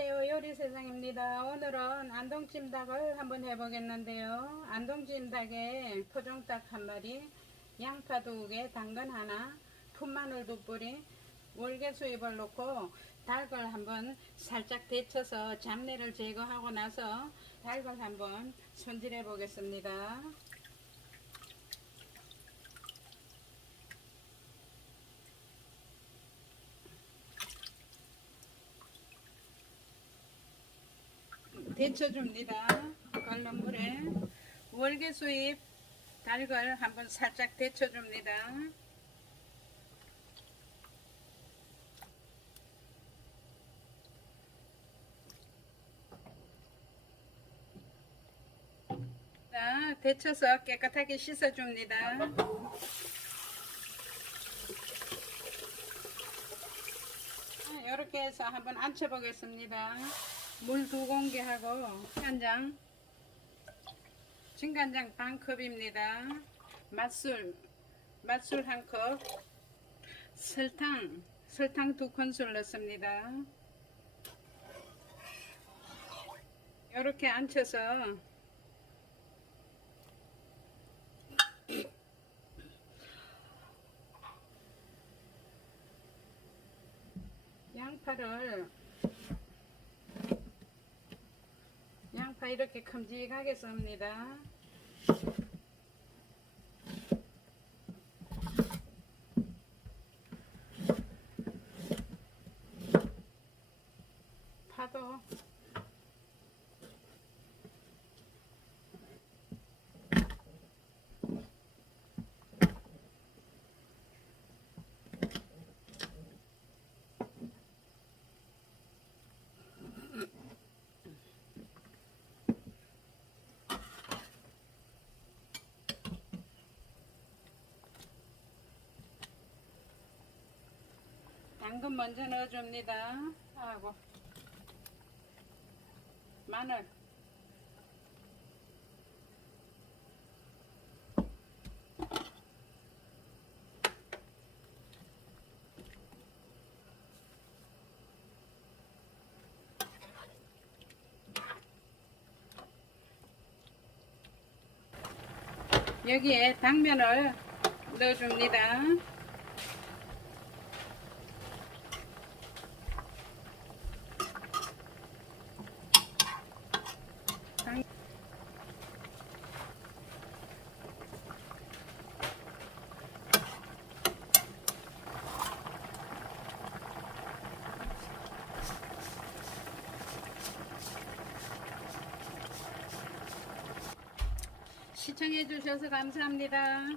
안녕하세요. 요리세상입니다. 오늘은 안동찜닭을 한번 해보겠는데요. 안동찜닭에 토종닭 한 마리 양파 두 개, 당근 하나 풋마늘 두 뿌리 월계수잎을 넣고 닭을 한번 살짝 데쳐서 잡내를 제거하고 나서 닭을 한번 손질해 보겠습니다 데쳐줍니다. 끓는 물에 월계수잎 달걀 한번 살짝 데쳐줍니다. 자, 데쳐서 깨끗하게 씻어줍니다. 이렇게 해서 한번 앉혀 보겠습니다. 물 두 공기하고 간장 진간장 반 컵입니다. 맛술 맛술 한 컵, 설탕 설탕 두 큰술 넣습니다. 이렇게 앉혀서 양파를 이렇게 큼직하게 썹니다. 파도 당근 먼저 넣어줍니다. 하고 마늘 여기에 당면을 넣어줍니다. 시청해 주셔서 감사합니다.